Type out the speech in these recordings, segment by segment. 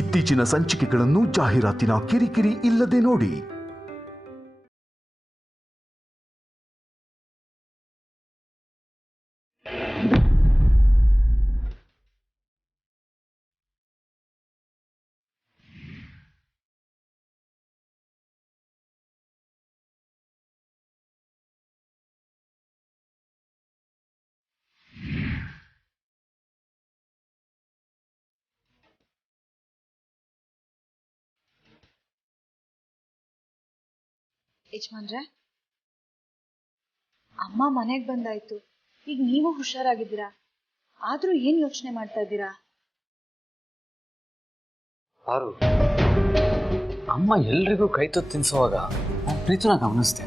ಇತ್ತೀಚಿನ ಸಂಚಿಕೆಗಳನ್ನು ಜಾಹೀರಾತಿನ ಕಿರಿಕಿರಿ ಇಲ್ಲದೆ ನೋಡಿ. ಯಜಮಾನ್ರೆ, ಅಮ್ಮ ಮನೆಗೆ ಬಂದಾಯ್ತು. ಈಗ ನೀವು ಹುಷಾರಾಗಿದ್ದೀರಾ, ಆದ್ರೂ ಏನ್ ಯೋಚನೆ ಮಾಡ್ತಾ ಇದ್ದೀರಾ? ಅಮ್ಮ ಎಲ್ರಿಗೂ ಕೈ ತುತ್ತು ತಿನ್ಸುವಾಗ ನಾನು ಪ್ರೀತಿನ ಗಮನಿಸ್ದೆ.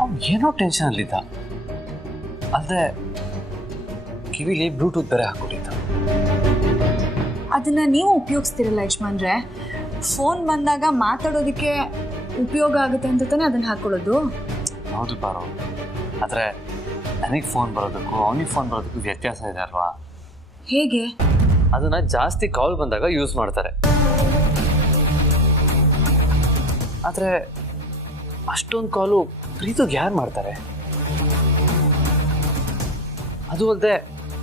ಅವ್ನು ಏನೋ ಟೆನ್ಷನ್ ಅಲ್ಲಿದ್ದ. ಅಲ್ಲದೆ ಕಿವಿಲಿ ಬ್ಲೂಟೂತ್ ಬೇರೆ ಹಾಕ್ಬಿಟ್ಟಿದ್ದ. ಅದನ್ನ ನೀವು ಉಪಯೋಗಿಸ್ತಿರಲ್ಲ ಯಜಮಾನ್ರೆ. ಫೋನ್ ಬಂದಾಗ ಮಾತಾಡೋದಕ್ಕೆ ಉಪಯೋಗ ಆಗುತ್ತೆ ಅಂತ ತಾನೇ ಅದನ್ನ ಹಾಕೊಳ್ಳೋದು. ಹೌದು ಪಾರು, ಆದರೆ ನನಗೆ ಫೋನ್ ಬರೋದಕ್ಕೂ ಅವನಿಗೆ ಫೋನ್ ಬರೋದಕ್ಕೂ ವ್ಯತ್ಯಾಸ ಇದೆ ಅಲ್ವಾ? ಹೇಗೆ? ಅದನ್ನ ಜಾಸ್ತಿ ಕಾಲ್ ಬಂದಾಗ ಯೂಸ್ ಮಾಡ್ತಾರೆ. ಆದರೆ ಅಷ್ಟೊಂದು ಕಾಲು ಪ್ರೀತಿಗೆ ಯಾರು ಮಾಡ್ತಾರೆ? ಅದು ಅಲ್ಲದೆ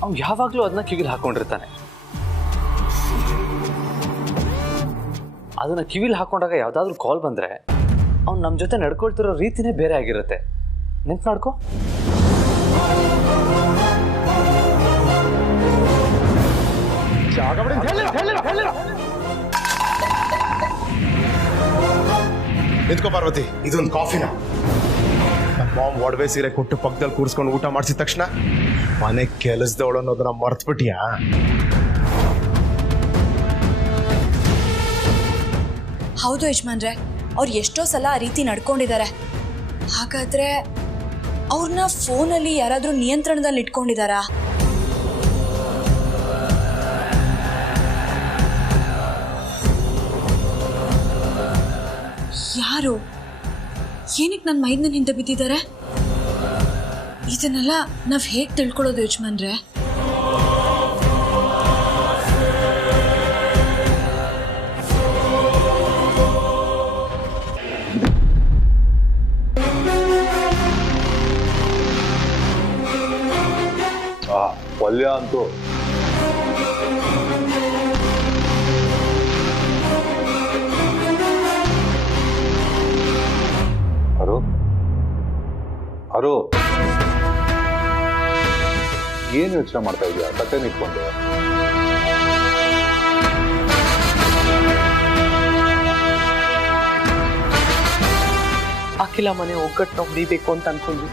ಅವ್ನು ಯಾವಾಗಲೂ ಅದನ್ನ ಕಿವಿಲಿ ಹಾಕೊಂಡಿರ್ತಾನೆ. ಅದನ್ನ ಕಿವಿಲಿ ಹಾಕೊಂಡಾಗ ಯಾವುದಾದ್ರೂ ಕಾಲ್ ಬಂದರೆ ಅವ್ನು ನಮ್ಮ ಜೊತೆ ನಡ್ಕೊಳ್ತಿರೋ ರೀತಿನೇ ಬೇರೆ ಆಗಿರುತ್ತೆ. ನೆನ್ಪು ಮಾಡ್ಕೊ. ನಿಂತ್ಕೋ ಪಾರ್ವತಿ, ಇದೊಂದು ಕಾಫಿನ. ನಮ್ಮ ಮಾಮ್ ಒಡವೆ ಸೀರೆ ಕೊಟ್ಟು ಪಕ್ಕದಲ್ಲಿ ಕೂರಿಸ್ಕೊಂಡು ಊಟ ಮಾಡಿಸಿದ ತಕ್ಷಣ ಮನೆ ಕೆಲಸದವಳು ಅನ್ನೋದನ್ನ ಮರ್ತ್ಬಿಟ್ಟಿಯಾ? ಹೌದು ಯಜಮಾನ್ರೆ, ಅವ್ರು ಎಷ್ಟೋ ಸಲ ಆ ರೀತಿ ನಡ್ಕೊಂಡಿದ್ದಾರೆ. ಹಾಗಾದ್ರೆ ಅವ್ರನ್ನ ಫೋನಲ್ಲಿ ಯಾರಾದ್ರೂ ನಿಯಂತ್ರಣದಲ್ಲಿ ಇಟ್ಕೊಂಡಿದಾರಾ? ಯಾರು? ಏನಕ್ಕೆ ನನ್ನ ಮೈದ್ನ ಹಿಂದೆ ಬಿದ್ದಿದ್ದಾರೆ? ಇದನ್ನೆಲ್ಲ ನಾವ್ ಹೇಗ್ ತಿಳ್ಕೊಳ್ಳೋದು ಯಜಮಾನ್ರೆ? ಪಲ್ಯ ಅಂತೂ ಅರು ಏನು ಯೋಚನೆ ಮಾಡ್ತಾ ಇದೀಯಾ? ಕತೆ ನಿಂತ್ಕೊಂಡು ಅಖಿಲ ಮನೆ ಒಗ್ಗಟ್ಟು ಹೊಡಿಬೇಕು ಅಂತ ಅನ್ಕೊಂಡ್ವಿ.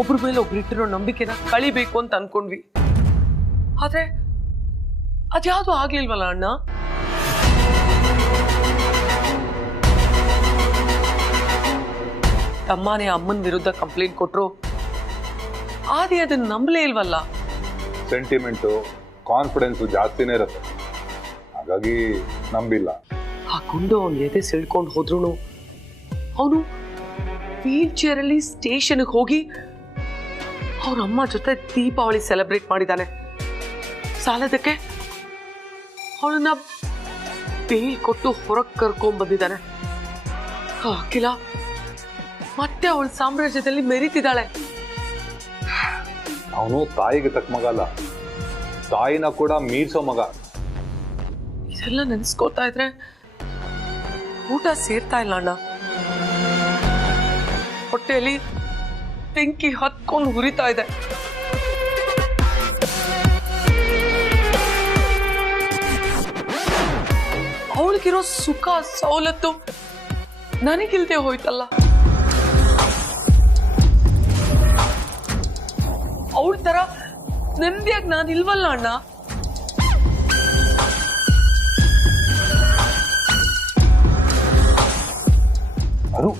ಒಬ್ರ ಮೇಲೆ ಒಬ್ರಿಟ್ಟಿರೋ ನಂಬಿಕೆನ ಕಳಿಬೇಕು ಅಂತ ಅನ್ಕೊಂಡ್ವಿ. ಆದ್ರೆ ಅದ್ಯಾವುದು ಆಗ್ಲಿಲ್ವಲ್ಲ ಅಣ್ಣ. ತಮ್ಮನೇ ಅಮ್ಮನ ವಿರುದ್ಧ ಕಂಪ್ಲೇಂಟ್ ಕೊಟ್ರು, ಆದಿ ಅದನ್ನ ನಂಬಲೇ ಇಲ್ವಲ್ಲ. ಸೆಂಟಿಮೆಂಟು ಕಾನ್ಫಿಡೆನ್ಸು ಜಾಸ್ತಿನೇ ಇರುತ್ತೆ, ಹಾಗಾಗಿ ನಂಬಿಲ್ಲ. ಆ ಗುಂಡು ಅವನ ಎದೆ ಸೆಳ್ಕೊಂಡು ಹೋದ್ರು ಅವನು ವೀಲ್ ಚೇರ್ ಅಲ್ಲಿ ಸ್ಟೇಷನ್ಗೆ ಹೋಗಿ ಅವ್ರ ಅಮ್ಮ ಜೊತೆ ದೀಪಾವಳಿ ಸೆಲೆಬ್ರೇಟ್ ಮಾಡಿದ್ದಾನೆ. ಸಾಲದಕ್ಕೆ ಅವಳನ್ನ ಬೇಲ್ ಕೊಟ್ಟು ಹೊರಗೆ ಕರ್ಕೊಂಡ್ ಬಂದಿದ್ದಾನೆ. ಅಖಿಲ ಮತ್ತೆ ಅವಳ ಸಾಮ್ರಾಜ್ಯದಲ್ಲಿ ಮೆರೀತಿದ್ದಾಳೆ. ಅವನು ತಾಯಿಗೆ ತಕ್ಕ ಮಗ ಅಲ್ಲ, ತಾಯಿನ ಕೂಡ ಮೀರ್ಸೋ ಮಗ. ಇದೆಲ್ಲ ನೆನೆಸ್ಕೋತಾ ಇದ್ರೆ ಊಟ ಸೇರ್ತಾ ಇಲ್ಲ ಅಣ್ಣ. ಹೊಟ್ಟೆಯಲ್ಲಿ ಬೆಂಕಿ ಹತ್ಕೊಂಡು ಹುರಿತಾ ಇದೆ. ಅವಳಿಗಿರೋ ಸುಖ ಸವಲತ್ತು ನನಗಿಲ್ದೆ ಹೋಯ್ತಲ್ಲ. ಅವಳ ತರ ನೆಮ್ಮದಿಯಾಗಿ ನಾನಿಲ್ವಲ್ಲ ಅಣ್ಣ. ಅರು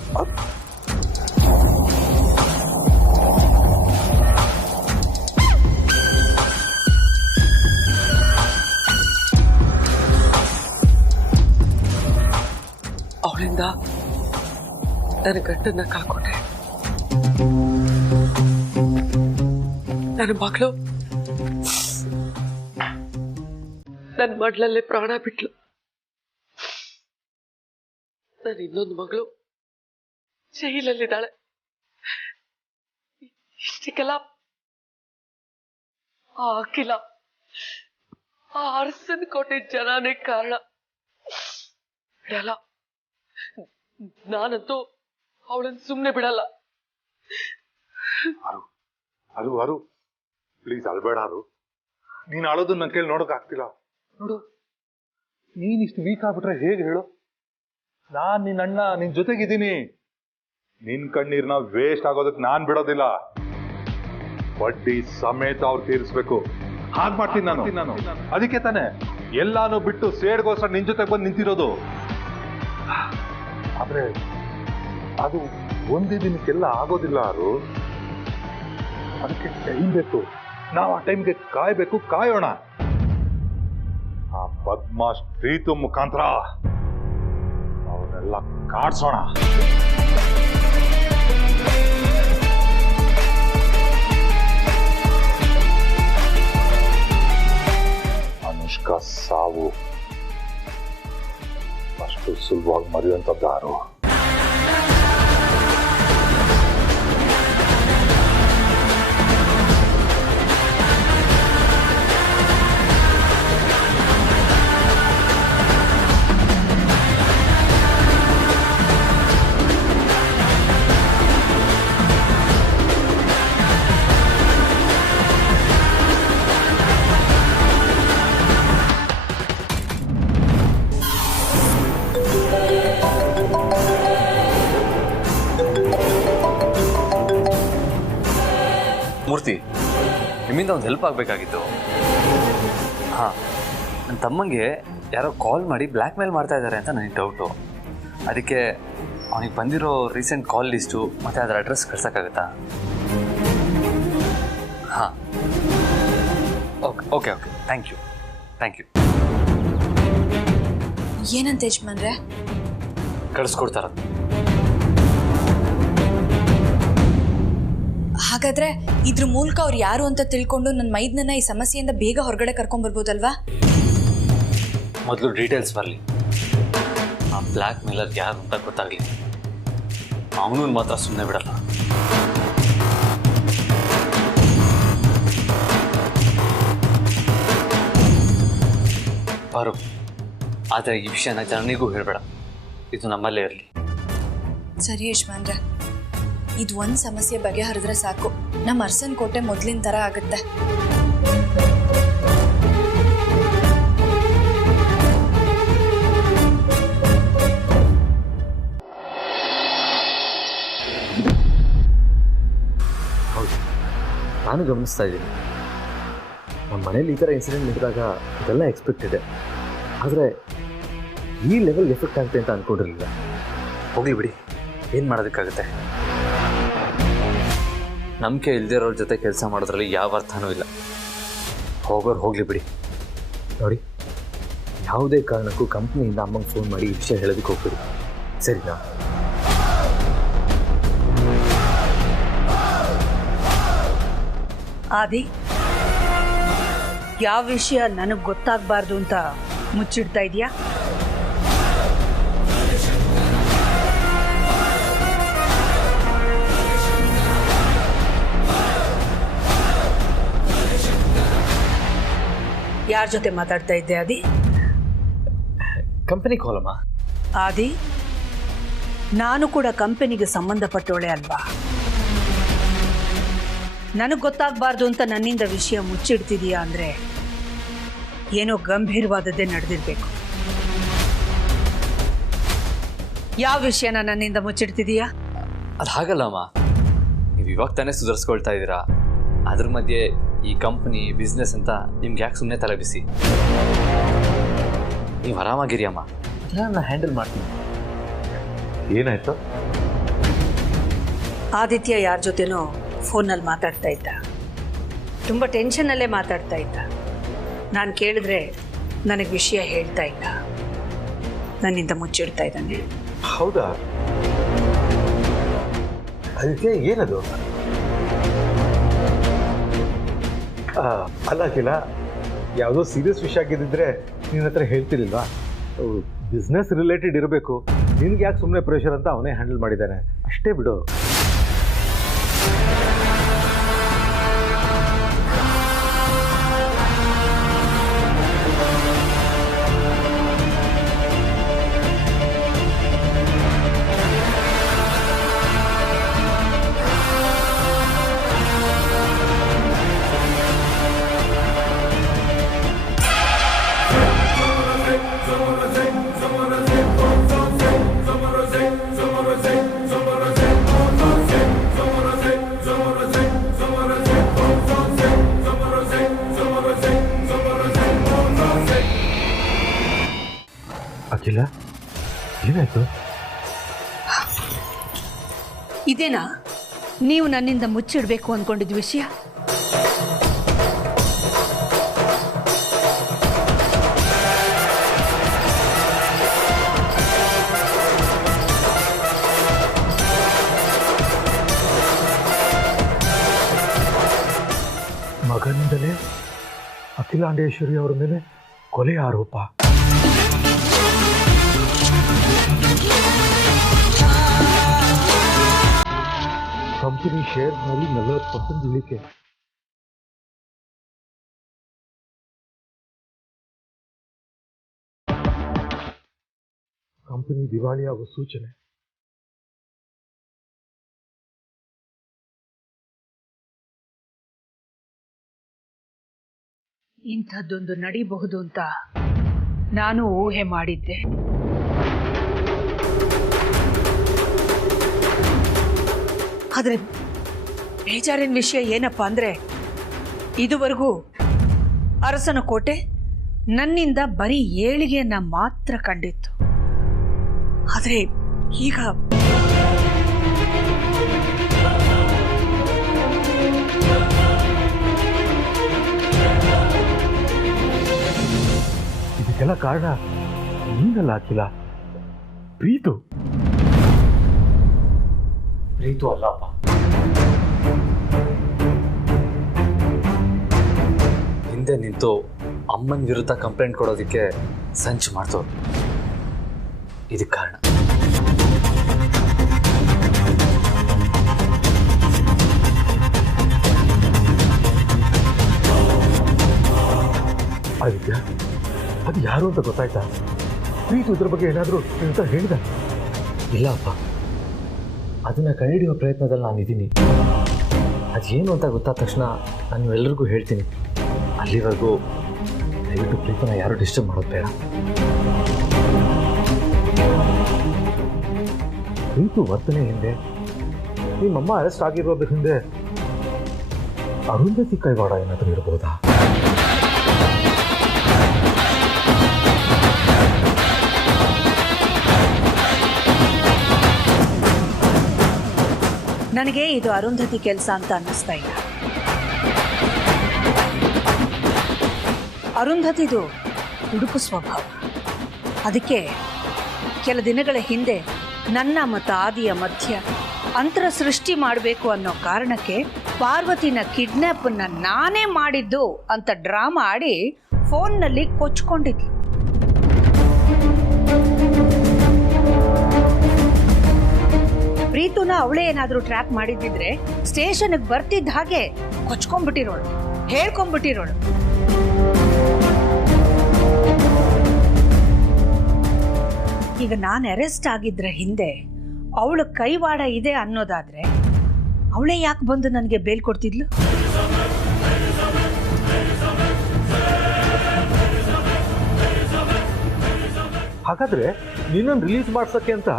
ಅವಳಿಂದ ನನ್ನ ಗಂಟನ್ನ ಕಳ್ಕೊಂಡೆ. ನನ್ನ ಮಗಳು ನನ್ನ ಮಡ್ಲಲ್ಲೇ ಪ್ರಾಣ ಬಿಟ್ಲು. ನನ್ನ ಇನ್ನೊಂದು ಮಗಳು ಜೈಲಲ್ಲಿದ್ದಾಳೆ. ಇಷ್ಟಕ್ಕೆಲ್ಲ ಆ ಅಖಿಲ, ಆ ಅರಸನ ಕೋಟೆ ಜನನೇ ಕಾರಣ. ಬಿಡಲ್ಲ, ನಾನಂತೂ ಅವಳನ್ನು ಸುಮ್ಮನೆ ಬಿಡಲ್ಲ. ಅರು ಪ್ಲೀಸ್ ಅಳ್ಬೇಡ. ನೀನ್ ಅಳೋದನ್ನ ನನ್ನ ಕೈಲಿ ನೋಡಕ್ ಆಗ್ತಿಲ್ಲ. ನೋಡು, ನೀನ್ ಇಷ್ಟು ವೀಕ್ ಆಗ್ಬಿಟ್ರೆ ಹೇಗೆ ಹೇಳು? ನಾನ್ ನಿನ್ನ ಅಣ್ಣ, ನಿನ್ ಜೊತೆಗಿದ್ದೀನಿ. ನಿನ್ ಕಣ್ಣೀರ್ನ ವೇಸ್ಟ್ ಆಗೋದಕ್ಕೆ ನಾನ್ ಬಿಡೋದಿಲ್ಲ. ಬಡ್ಡಿ ಸಮೇತ ಅವ್ರು ತೀರಿಸ್ಬೇಕು. ಹಾಗೆ ಮಾಡ್ತೀನಿ ನಾನು. ಅದಕ್ಕೆ ತಾನೆ ಎಲ್ಲಾನು ಬಿಟ್ಟು ಸೇಡ್ಗೋಸ್ಕರ ನಿನ್ ಜೊತೆ ಬಂದು ನಿಂತಿರೋದು. ಆದ್ರೆ ಅದು ಒಂದೇ ದಿನಕ್ಕೆಲ್ಲ ಆಗೋದಿಲ್ಲ. ಅದಕ್ಕೆ ಟೈಮ್ ಬೇಕು. ನಾವು ಆ ಟೈಮ್ಗೆ ಕಾಯ್ಬೇಕು, ಕಾಯೋಣ. ಆ ಬದ್ಮಾಶ್ ಪ್ರೀತು ಮುಖಾಂತರ ಅವನ್ನೆಲ್ಲ ಕಾಡ್ಸೋಣ. ಅನುಷ್ಕಾ ಸಾವು ಅಷ್ಟು ಸುಲಭವಾಗಿ ಮರೆಯುವಂಥದ್ದಾರು? ಮೂರ್ತಿ, ನಿಮ್ಮಿಂದ ಒಂದು ಹೆಲ್ಪ್ ಆಗಬೇಕಾಗಿತ್ತು. ಹಾಂ, ನನ್ನ ತಮ್ಮಂಗೆ ಯಾರೋ ಕಾಲ್ ಮಾಡಿ ಬ್ಲ್ಯಾಕ್ ಮೇಲ್ ಮಾಡ್ತಾ ಇದ್ದಾರೆ ಅಂತ ನನಗೆ ಡೌಟು. ಅದಕ್ಕೆ ಅವನಿಗೆ ಬಂದಿರೋ ರೀಸೆಂಟ್ ಕಾಲ್ ಲಿಸ್ಟು ಮತ್ತು ಅದರ ಅಡ್ರೆಸ್ ಕಳ್ಸೋಕ್ಕಾಗತ್ತಾ? ಹಾಂ, ಓಕೆ ಥ್ಯಾಂಕ್ ಯು. ಏನಂತ ಯಜಮಾನ್ರೆ? ಕಳಿಸ್ಕೊಡ್ತಾರ. ಹಾಗಾದ್ರೆ ಇದ್ರ ಮೂಲಕ ಅವ್ರು ಯಾರು ಅಂತ ತಿಳ್ಕೊಂಡು ನನ್ನ ಮೈದ್ನನ್ನ ಈ ಸಮಸ್ಯೆಯಿಂದ ಬೇಗ ಹೊರಗಡೆ ಕರ್ಕೊಂಡ್ಬರ್ಬೋದಲ್ವಾ? ಮೊದಲು ಡೀಟೇಲ್ಸ್ ಬರಲಿ. ಆ ಬ್ಲ್ಯಾಕ್ ಮೇಲರ್ ಯಾರು ಅಂತ ಗೊತ್ತಾಗಲಿ. ಅವನು ಮಾತ್ರ ಸುಮ್ಮನೆ ಬಿಡಲ್ಲ. ಬಾರು, ಆದರೆ ಈ ವಿಷಯನ ಜನನಿಗೂ ಹೇಳಬೇಡ. ಇದು ನಮ್ಮಲ್ಲೇ ಇರಲಿ. ಸರಿ ಯಜಮಾನ್ರೆ, ಇದು ಒಂದು ಸಮಸ್ಯೆ ಬಗೆಹರಿದ್ರೆ ಸಾಕು. ನಮ್ಮ ಅರಸನ್ ಕೋಟೆ ಮೊದಲಿನ ಥರ ಆಗುತ್ತೆ. ಹೌದು, ನಾನು ಗಮನಿಸ್ತಾ ಇದ್ದೀನಿ. ನಮ್ಮ ಮನೇಲಿ ಈ ಥರ ಇನ್ಸಿಡೆಂಟ್ ನಿಂತಾಗ ಇದೆಲ್ಲ ಎಕ್ಸ್ಪೆಕ್ಟ್ ಇದೆ. ಆದರೆ ಈ ಲೆವೆಲ್ ಎಫೆಕ್ಟ್ ಆಗುತ್ತೆ ಅಂತ ಅಂದ್ಕೊಂಡಿರಲಿಲ್ಲ. ಹೋಗ್ಲಿ ಬಿಡಿ, ಏನು ಮಾಡೋದಕ್ಕಾಗುತ್ತೆ. ನಂಬಿಕೆ ಇಲ್ಲದೆ ಇರೋರ ಜೊತೆ ಕೆಲಸ ಮಾಡೋದ್ರಲ್ಲಿ ಯಾವ ಅರ್ಥನೂ ಇಲ್ಲ. ಹೋಗೋರು ಹೋಗಲಿ ಬಿಡಿ. ನೋಡಿ, ಯಾವುದೇ ಕಾರಣಕ್ಕೂ ಕಂಪ್ನಿಯಿಂದ ಅಮ್ಮಂಗೆ ಫೋನ್ ಮಾಡಿ ಈ ವಿಷಯ ಹೇಳೋದಕ್ಕೆ ಹೋಗ್ಬಿಡಿ, ಸರಿನಾ? ಆದಿ, ಯಾವ ವಿಷಯ ನನಗೆ ಗೊತ್ತಾಗಬಾರ್ದು ಅಂತ ಮುಚ್ಚಿಡ್ತಾ ಇದೆಯಾ? ಯಾರ ಜೊತೆ ಮಾತಾಡ್ತಾ ಇದ್ದೆ ಆದಿ? ಕಂಪನಿ ಕಾಲಮ್ಮ. ಆದಿ, ನಾನು ಕೂಡ ಕಂಪನಿಗೆ ಸಂಬಂಧಪಟ್ಟವಳೆ ಅಲ್ವಾ? ನನಗೆ ಗೊತ್ತಾಗಬಾರ್ದು ಅಂತ ನನ್ನಿಂದ ವಿಷಯ ಮುಚ್ಚಿಡ್ತಿದೀಯಾ ಅಂದರೆ ಏನೋ ಗಂಭೀರವಾದದ್ದೇ ನಡೆದಿರಬೇಕು. ಯಾವ ವಿಷಯನ ನನ್ನಿಂದ ಮುಚ್ಚಿಡ್ತಿದೀಯಾ? ಅದು ಹಾಗಲ್ಲಮ್ಮ, ನೀವು ಇವಾಗ ತಾನೇ ಸುಧಾರಿಸ್ಕೊಳ್ತಾ ಇದ್ದೀರಾ. ಅದ್ರ ಮಧ್ಯೆ ಈ ಕಂಪ್ನಿ ಬಿಸ್ನೆಸ್ ಅಂತ ನಿಮ್ಗೆ ಯಾಕೆ ಸುಮ್ಮನೆ ತಲೆ ಬಿಸಿ? ನೀವು ಆರಾಮಾಗಿರಿ ಅಮ್ಮ, ನಾನು ಹ್ಯಾಂಡಲ್ ಮಾಡ್ತೀನಿ. ಏನಾಯ್ತು? ಆದಿತ್ಯ ಯಾರ ಜೊತೆನೋ ಫೋನಲ್ಲಿ ಮಾತಾಡ್ತಾ ಇದ್ದ. ತುಂಬ ಟೆನ್ಷನಲ್ಲೇ ಮಾತಾಡ್ತಾ ಇದ್ದ. ನಾನು ಕೇಳಿದ್ರೆ ನನಗೆ ವಿಷಯ ಹೇಳ್ತಾ ಇಲ್ಲ, ನನ್ನಿಂದ ಮುಚ್ಚಿಡ್ತಾ ಇದ್ದಾನೆ. ಹೌದಾ? ಅದಕ್ಕೆ ಏನದು? ಅಲ್ಲ ಅಖಿಲ, ಯಾವುದೋ ಸೀರಿಯಸ್ ವಿಷಯ ಆಗಿದ್ದಿದ್ರೆ ನಿನ್ನ ಹತ್ರ ಹೇಳ್ತಿರ್ಲಿಲ್ವಾ? ಬಿಸ್ನೆಸ್ ರಿಲೇಟೆಡ್ ಇರಬೇಕು, ನಿನ್ಗೆ ಯಾಕೆ ಸುಮ್ಮನೆ ಪ್ರೆಷರ್ ಅಂತ ಅವನೇ ಹ್ಯಾಂಡಲ್ ಮಾಡಿದ್ದಾನೆ, ಅಷ್ಟೇ ಬಿಡು. ಅಖಿಲ, ಏನಾಯ್ತು? ಇದೇನಾ ನೀವು ನನ್ನಿಂದ ಮುಚ್ಚಿಡಬೇಕು ಅಂದ್ಕೊಂಡಿದ್ದ ವಿಷಯ? ಮಗನಿಂದಲೇ ಅಖಿಲಾಂಡೇಶ್ವರಿ ಅವರ ಮೇಲೆ ಕೊಲೆ ಆರೋಪ. ಕಂಪನಿ ಶೇರ್ನಲ್ಲಿ 40% ಇಳಿಕೆ. ಕಂಪನಿ ದಿವಾಳಿಯಾಗುವ ಸೂಚನೆ. ಇಂಥದ್ದೊಂದು ನಡೀಬಹುದು ಅಂತ ನಾನು ಊಹೆ ಮಾಡಿದ್ದೆ. ಆದರೆ ಬೇಜಾರಿನ ವಿಷಯ ಏನಪ್ಪ ಅಂದರೆ, ಇದುವರೆಗೂ ಅರಸನ ಕೋಟೆ ನನ್ನಿಂದ ಬರೀ ಏಳಿಗೆಯನ್ನ ಮಾತ್ರ ಕಂಡಿತ್ತು. ಆದರೆ ಈಗ ಇದಕ್ಕೆಲ್ಲ ಕಾರಣ ನೀನಲ್ಲ ಅಖಿಲ, ಪ್ರೀತು. ಪ್ರೀತು ಅಲ್ಲಪ್ಪ, ಹಿಂದೆ ನಿಂತು ಅಮ್ಮನ ವಿರುದ್ಧ ಕಂಪ್ಲೇಂಟ್ ಕೊಡೋದಕ್ಕೆ ಸಂಚು ಮಾಡ್ತವ್ರು. ಇದಕ್ಕೆ ಕಾರಣ ಆದಿತ್ಯ, ಅದು ಯಾರು ಅಂತ ಗೊತ್ತಾಯ್ತಾ? ಪ್ರೀತು ಇದ್ರ ಬಗ್ಗೆ ಏನಾದರೂ ಅಂತ ಹೇಳಿದ? ಇಲ್ಲ ಅಪ್ಪ, ಅದನ್ನು ಕಂಡುಹಿಡಿಯುವ ಪ್ರಯತ್ನದಲ್ಲಿ ನಾನಿದ್ದೀನಿ. ಅದೇನು ಅಂತ ಗೊತ್ತಾದ ತಕ್ಷಣ ನಾನು ಎಲ್ಲರಿಗೂ ಹೇಳ್ತೀನಿ. ಅಲ್ಲಿವರೆಗೂ ದಯವಿಟ್ಟು ಪ್ರೀತನ ಯಾರು ಡಿಸ್ಟರ್ಬ್ ಮಾಡೋದು ಬೇಡ. ಪ್ರೀತು ವರ್ತನೆ ಹಿಂದೆ, ನಿಮ್ಮಮ್ಮ ಅರೆಸ್ಟ್ ಆಗಿರೋದ್ರ ಹಿಂದೆ ಅರುಂಧತಿ ಕೈವಾಡ ಏನಾದರೂ ಇರ್ಬೋದಾ? ನನಗೆ ಇದು ಅರುಂಧತಿ ಕೆಲಸ ಅಂತ ಅನ್ನಿಸ್ತಾ ಇಲ್ಲ. ಅರುಂಧತಿದು ಉಡುಪು ಸ್ವಭಾವ. ಅದಕ್ಕೆ ಕೆಲ ದಿನಗಳ ಹಿಂದೆ ನನ್ನ ಮತ್ತು ಆದಿಯ ಮಧ್ಯ ಅಂತರ ಸೃಷ್ಟಿ ಮಾಡಬೇಕು ಅನ್ನೋ ಕಾರಣಕ್ಕೆ ಪಾರ್ವತಿನ ಕಿಡ್ನಾಪನ್ನು ನಾನೇ ಮಾಡಿದ್ದು ಅಂತ ಡ್ರಾಮಾ ಆಡಿ ಫೋನ್ನಲ್ಲಿ ಕೊಚ್ಕೊಂಡಿದ್ಲು. ಪ್ರೀತುನ ಅವಳೇ ಏನಾದರೂ ಟ್ರ್ಯಾಪ್ ಮಾಡಿದ್ದಿದ್ರೆ ಸ್ಟೇಷನ್ಗೆ ಬರ್ತಿದ್ದ ಹಾಗೆ ಕೊಚ್ಕೊಂಡ್ಬಿಟ್ಟಿರೋಳು, ಹೇಳ್ಕೊಂಡ್ಬಿಟ್ಟಿರೋಳು. ಈಗ ನಾನು ಅರೆಸ್ಟ್ ಆಗಿದ್ರ ಹಿಂದೆ ಅವಳ ಕೈವಾಡ ಇದೆ ಅನ್ನೋದಾದ್ರೆ ಅವಳೇ ಯಾಕೆ ಬಂದು ನನಗೆ ಬೇಲ್ ಕೊಡ್ತಿದ್ಲು? ಹಾಗಾದ್ರೆ ನಿನ್ನನ್ನು ರಿಲೀಸ್ ಮಾಡ್ಸಕ್ಕೆ ಅಂತ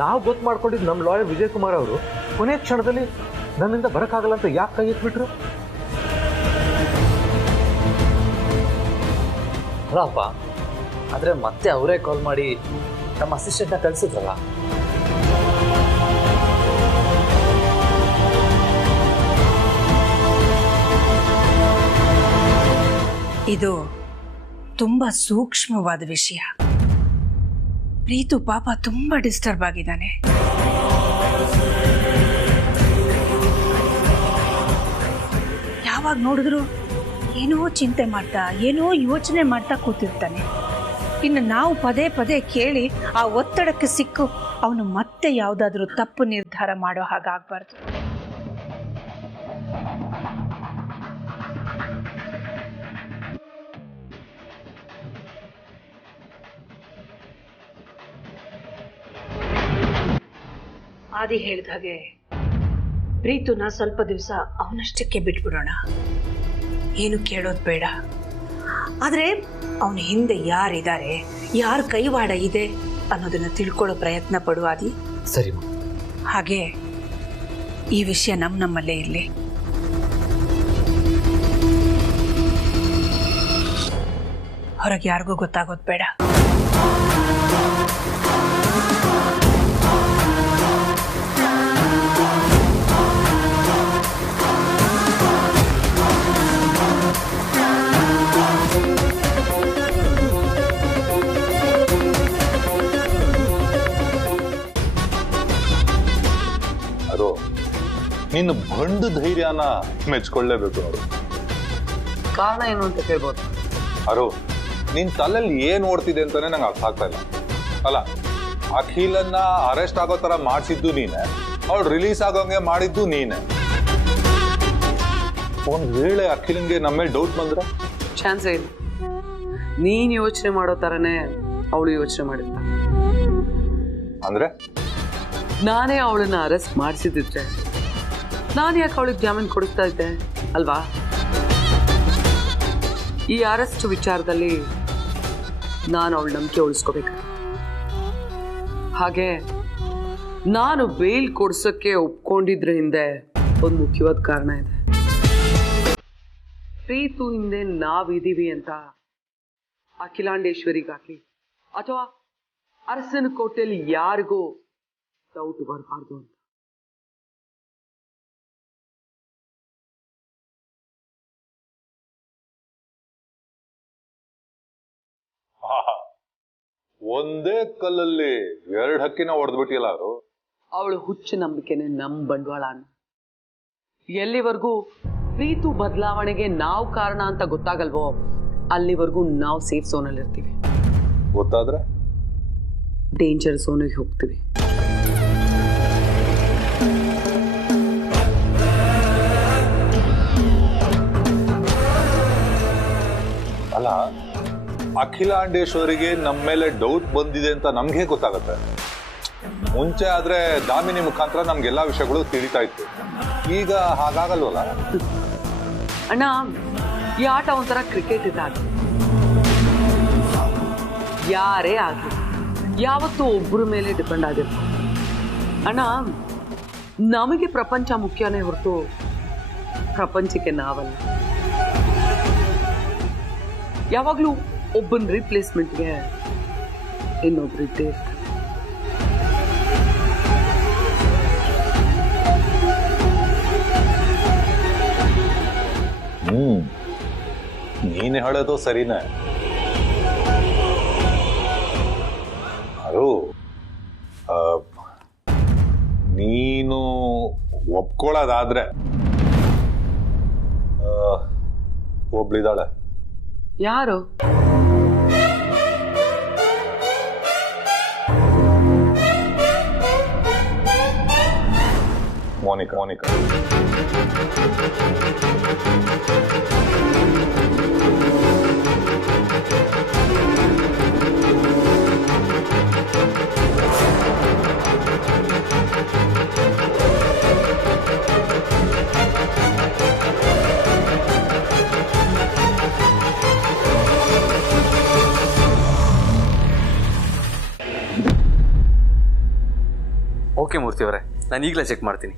ನಾವು ಗೊತ್ತು ಮಾಡ್ಕೊಂಡಿದ್ದು ನಮ್ಮ ಲಾಯರ್ ವಿಜಯ್ ಕುಮಾರ್ ಅವರು ಕೊನೆ ಕ್ಷಣದಲ್ಲಿ ನನ್ನಿಂದ ಬರೋಕ್ಕಾಗಲ್ಲ ಅಂತ ಯಾಕೆ ಕೈ ಎತ್ಬಿಟ್ರು? ಅಲ್ಲಪ್ಪ, ಆದರೆ ಮತ್ತೆ ಅವರೇ ಕಾಲ್ ಮಾಡಿ ನಮ್ಮ ಅಸಿಸ್ಟೆಂಟ್ನ ಕಳಿಸಿದ್ರಲ್ಲ. ಇದು ತುಂಬಾ ಸೂಕ್ಷ್ಮವಾದ ವಿಷಯ. ಪ್ರೀತು ಪಾಪ ತುಂಬಾ ಡಿಸ್ಟರ್ಬ್ ಆಗಿದ್ದಾನೆ. ಯಾವಾಗ ನೋಡಿದ್ರು ಏನೋ ಚಿಂತೆ ಮಾಡ್ತಾ ಏನೋ ಯೋಚನೆ ಮಾಡ್ತಾ ಕೂತಿರ್ತಾನೆ. ಇನ್ನು ನಾವು ಪದೇ ಪದೇ ಕೇಳಿ ಆ ಒತ್ತಡಕ್ಕೆ ಸಿಕ್ಕು ಅವನು ಮತ್ತೆ ಯಾವುದಾದ್ರೂ ತಪ್ಪು ನಿರ್ಧಾರ ಮಾಡೋ ಹಾಗಾಗಬಾರ್ದು. ಆದಿ ಹೇಳಿದ ಹಾಗೆ ಪ್ರೀತುನ ಸ್ವಲ್ಪ ದಿವಸ ಅವನಷ್ಟಕ್ಕೆ ಬಿಟ್ಬಿಡೋಣ. ಏನು ಕೇಳೋದು ಬೇಡ. ಆದರೆ ಅವನ ಹಿಂದೆ ಯಾರಿದ್ದಾರೆ, ಯಾರ ಕೈವಾಡ ಇದೆ ಅನ್ನೋದನ್ನ ತಿಳ್ಕೊಳ್ಳೋ ಪ್ರಯತ್ನ ಪಡುವ ಆದಿ. ಸರಿ. ಹಾಗೆ ಈ ವಿಷಯ ನಮ್ಮಲ್ಲೇ ಇರಲಿ. ಹೊರಗೆ ಯಾರಿಗೂ ಗೊತ್ತಾಗೋದು ಬೇಡ. ನಿನ್ನ ಬಂಡು ಧೈರ್ಯನ ಮೆಚ್ಕೊಳ್ಳೇಬೇಕು ನೋಡು. ಕಾರಣ ಏನು ಅಂತ ಕೇಳ್ಬೋದು? ಅರು, ನಿನ್ ತಲೆಯಲ್ಲಿ ಏನ್ ಓಡ್ತಿದೆ ಅಂತಾನೆ ನಂಗೆ ಅರ್ಥ ಆಗ್ತಾ ಇಲ್ಲ. ಅಲ್ಲ, ಅಖಿಲನ್ನ ಅರೆಸ್ಟ್ ಆಗೋ ತರ ಮಾಡಿಸಿದ್ದು ನೀನೆ, ಅವಳು ರಿಲೀಸ್ ಆಗೋಂಗೆ ಮಾಡಿದ್ದು ನೀನೆ. ಒಂದ್ ವೇಳೆ ಅಖಿಲಂಗೆ ನಮ್ಮ ಮೇಲೆ ಡೌಟ್ ಬಂದ್ರೆ? ಚಾನ್ಸೇ ಇಲ್ಲ. ನೀನ್ ಯೋಚನೆ ಮಾಡೋ ತರನೇ ಅವಳು ಯೋಚನೆ ಮಾಡಿರ್ತಾಳೆ. ಅಂದ್ರೆ ನಾನೇ ಅವಳನ್ನ ಅರೆಸ್ಟ್ ಮಾಡಿಸಿದ್ರೆ ನಾನು ಯಾಕೆ ಅವಳಿಗೆ ಜಾಮೀನು ಕೊಡಿಸ್ತಾ ಇದ್ದೆ ಅಲ್ವಾ? ಈ ಅರೆಸ್ಟ್ ವಿಚಾರದಲ್ಲಿ ನಾನು ಅವಳ ನಂಬಿಕೆ ಉಳಿಸ್ಕೋಬೇಕು. ಹಾಗೆ ನಾನು ಬೇಲ್ ಕೊಡ್ಸೋಕ್ಕೆ ಒಪ್ಕೊಂಡಿದ್ರ ಹಿಂದೆ ಒಂದು ಮುಖ್ಯವಾದ ಕಾರಣ ಇದೆ. ಪ್ರೀತು ಹಿಂದೆ ನಾವಿದ್ದೀವಿ ಅಂತ ಅಖಿಲಾಂಡೇಶ್ವರಿಗಾಗ್ಲಿ ಅಥವಾ ಅರಸನ ಕೋಟೆಯಲ್ಲಿ ಯಾರಿಗೂ ಡೌಟ್ ಬರಬಾರ್ದು ಅಂತ. ಒಂದೇ ಕಲ್ಲಲ್ಲಿ ಎರಡು ಹಕ್ಕಿನ ಹೊಡೆದ್ಬಿಟ್ಟಿಲ್ಲ ಅವರು. ಅವಳು ಹುಚ್ಚು ನಂಬಿಕೆನೆ ನಮ್ ಬಂಡವಾಳ. ಎಲ್ಲಿವರೆಗೂ ಪ್ರೀತು ಬದಲಾವಣೆಗೆ ನಾವು ಕಾರಣ ಅಂತ ಗೊತ್ತಾಗಲ್ವೋ ಅಲ್ಲಿವರೆಗೂ ನಾವು ಸೇಫ್ ಝೋನಲ್ಲಿ ಇರ್ತೀವಿ. ಗೊತ್ತಾದ್ರೆ ಡೇಂಜರ್ ಝೋನಿಗೆ ಹೋಗ್ತೀವಿ. ಅಲ್ಲ, ಅಖಿಲಾಂಡೇಶ್ವರಿಗೆ ನಮ್ಮ ಮೇಲೆ ಡೌಟ್ ಬಂದಿದೆ ಅಂತ ನಮ್ಗೆ ಗೊತ್ತಾಗತ್ತೆ. ಮುಂಚೆ ಆದ್ರೆ ದಾಮಿನಿ ಮುಖಾಂತರ ನಮ್ಗೆಲ್ಲಾ ವಿಷಯಗಳು ತಿಳಿತಾ ಇತ್ತು. ಈಗ ಹಾಗಾಗಲ್ವಲ್ಲ ಅಣ್ಣ. ಈ ಆಟ ಒಂಥರ ಕ್ರಿಕೆಟ್ ಇದ್ದಾಗ ಯಾರೇ ಆಗಲಿ ಯಾವತ್ತೂ ಒಬ್ಬರ ಮೇಲೆ ಡಿಪೆಂಡ್ ಆಗಿರ್ತಾರೆ ಅಣ್ಣ. ನಮಗೆ ಪ್ರಪಂಚ ಮುಖ್ಯನೇ ಹೊರತು ಪ್ರಪಂಚಕ್ಕೆ ನಾವಲ್ಲ. ಯಾವಾಗ್ಲೂ ಒಬ್ಬನ ರಿಪ್ಲೇಸ್ಮೆಂಟ್ಗೆ ಇನ್ನೊಬ್ರು ಇದ್ದೇ ಇರ್ತಾರೆ. ನೀನು ಹೇಳೋದು ಸರಿನೇ. ಅರು, ನೀನು ಒಪ್ಕೊಳ್ಳೋದಾದ್ರೆ ಒಬ್ಳಿದಾಳೆ. ಯಾರು? ಮೋನಿಕಾ. ಓಕೆ ಮೂರ್ತಿ ಅವರೇ, ನಾನು ಈಗಲೇ ಚೆಕ್ ಮಾಡ್ತೀನಿ.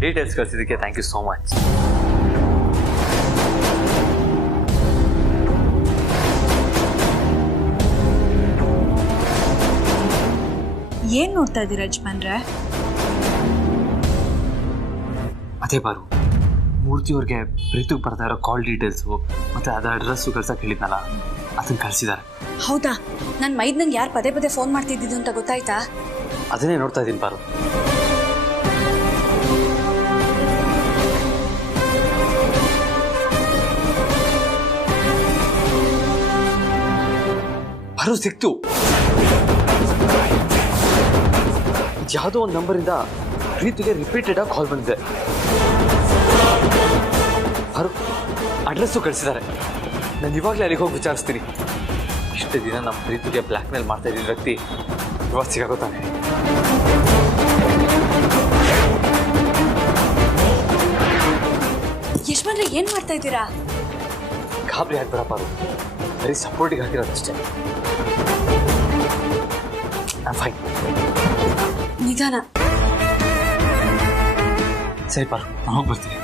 ಡೀಟೇಲ್ಸ್ ಕಳಿಸಿದ್ದಕ್ಕೆ ಥ್ಯಾಂಕ್ ಯು ಸೋ ಮಚ್. ಏನ್ ನೋಡ್ತಾ ಇದ್ದೀರಾ ಯಜಮಾನ್ರೆ? ಅದೇ ಬಾರು, ಮೂರ್ತಿಯವ್ರಿಗೆ ಪ್ರೀತಿಗೆ ಬರ್ತಾ ಇರೋ ಕಾಲ್ ಡೀಟೇಲ್ಸು ಮತ್ತು ಅದರ ಅಡ್ರೆಸ್ಸು ಕಳ್ಸಕ್ಕೆ ಹೇಳಿದ್ನಲ್ಲ, ಅದನ್ನು ಕಳಿಸಿದ್ದಾರೆ. ಹೌದಾ? ನನ್ನ ಮೈದ್ನಂಗೆ ಯಾರು ಪದೇ ಪದೇ ಫೋನ್ ಮಾಡ್ತಿದ್ದಿದ್ದು ಅಂತ ಗೊತ್ತಾಯ್ತಾ? ಅದನ್ನೇ ನೋಡ್ತಾ ಇದ್ದೀನಿ ಬಾರು. ಬರೋ ಸಿಕ್ತು. ಯಾವುದೋ ಒಂದು ನಂಬರಿಂದ ಪ್ರೀತಿಗೆ ರಿಪೀಟೆಡ್ ಆಗಿ ಕಾಲ್ ಬಂದಿದೆ. ಅವರು ಅಡ್ರೆಸ್ಸು ಕಳಿಸಿದ್ದಾರೆ. ನಾನು ಇವಾಗಲೇ ಅಲ್ಲಿಗೆ ಹೋಗಿ ವಿಚಾರಿಸ್ತೀನಿ. ಇಷ್ಟು ದಿನ ನಮ್ಮ ಪ್ರೀತಿಗೆ ಬ್ಲ್ಯಾಕ್ ಮೇಲ್ ಮಾಡ್ತಾ ಇದ್ದ ವ್ಯಕ್ತಿ ಇವಾಗ ಸಿಗಾಗೋತಾನೆ. ಯಜಮಾನ್ರೆ ಏನ್ ಮಾಡ್ತಾ ಇದ್ದೀರಾ? ಗಾಬರಿ ಆಗ್ಬೇಡ ಪಾರು, ಬರೀ ಸಪೋರ್ಟಿಗೆ ಹಾಕಿರೋದಷ್ಟೇ. ಫೈನ್. ನಿಧಾನ. ಸರಿ ಪಾರು, ನಾನು ಹೋಗಿ ಬರ್ತೀನಿ.